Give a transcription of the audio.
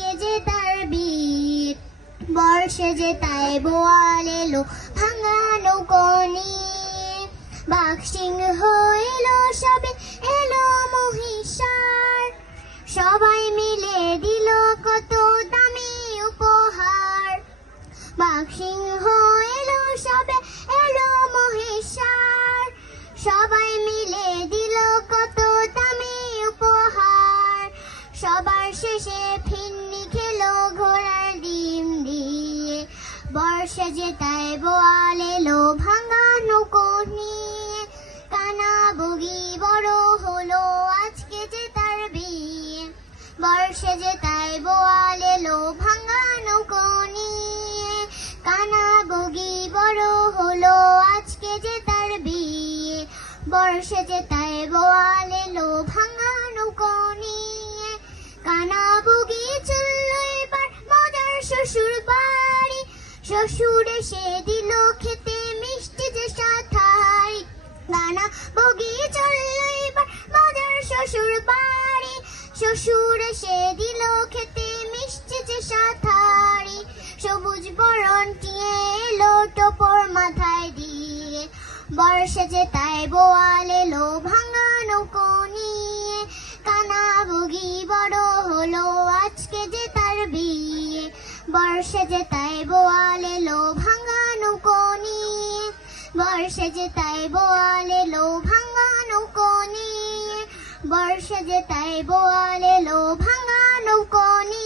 আজকে যে তার বীর। বর্ষে যে তাই বোয়াল এলো ভাঙা নৌকো নিয়ে, বাঘ সিংহ এলো সবে এলো মহিষার, সবাই মিলে দিল কত দামি উপহার। বাঘ সিংহ এলো সবে এলো মহিষার, সবাই মিলে দিল কত দামি উপহার। সবার শেষে ফিন্নি খেলো ঘোড়ার ডিম দিয়ে, বর্ষা যে তাই বোয়াল এলো ভাঙা নৌকো নিয়ে। কানা বগি বড় হলো আজকে যে তার বিয়ে, বর্ষে যে তাই বোয়াল এলো ভাঙা নৌকো নিয়ে। কানা বগি বড় হলো আজকে যে তার বিয়ে, বর্ষে যে তাই বোয়াল এলো ভাঙা নৌকো নিয়ে। কানা বগি চলল এবার মজার শ্বশুর বাড়ি, শ্বশুর এসে দিল খেতে মিষ্টি যে সাথাই। কানা বগি চলল এবার মজার শ্বশুর বাড়ি, শ্বশুর এসে দিল খেতে মিষ্টি যে সাথারি। সবুজ বরণ টিয়ে এলো টোপর মাথায় দিয়ে, বর্ষা যে তাই বোয়াল এলো ভাঙা নৌকো নিয়ে। কানা বগি বড় হলো আজকে যে তার বিয়ে, বর্ষা যে তাই বোয়াল এলো ভাঙা নৌকো নিয়ে। বর্ষা যে তাই বোয়াল এলো ভাঙা নৌকো নিয়ে, বর্ষা যে তাই বোয়াল এলো ভাঙা নৌকো নিয়ে।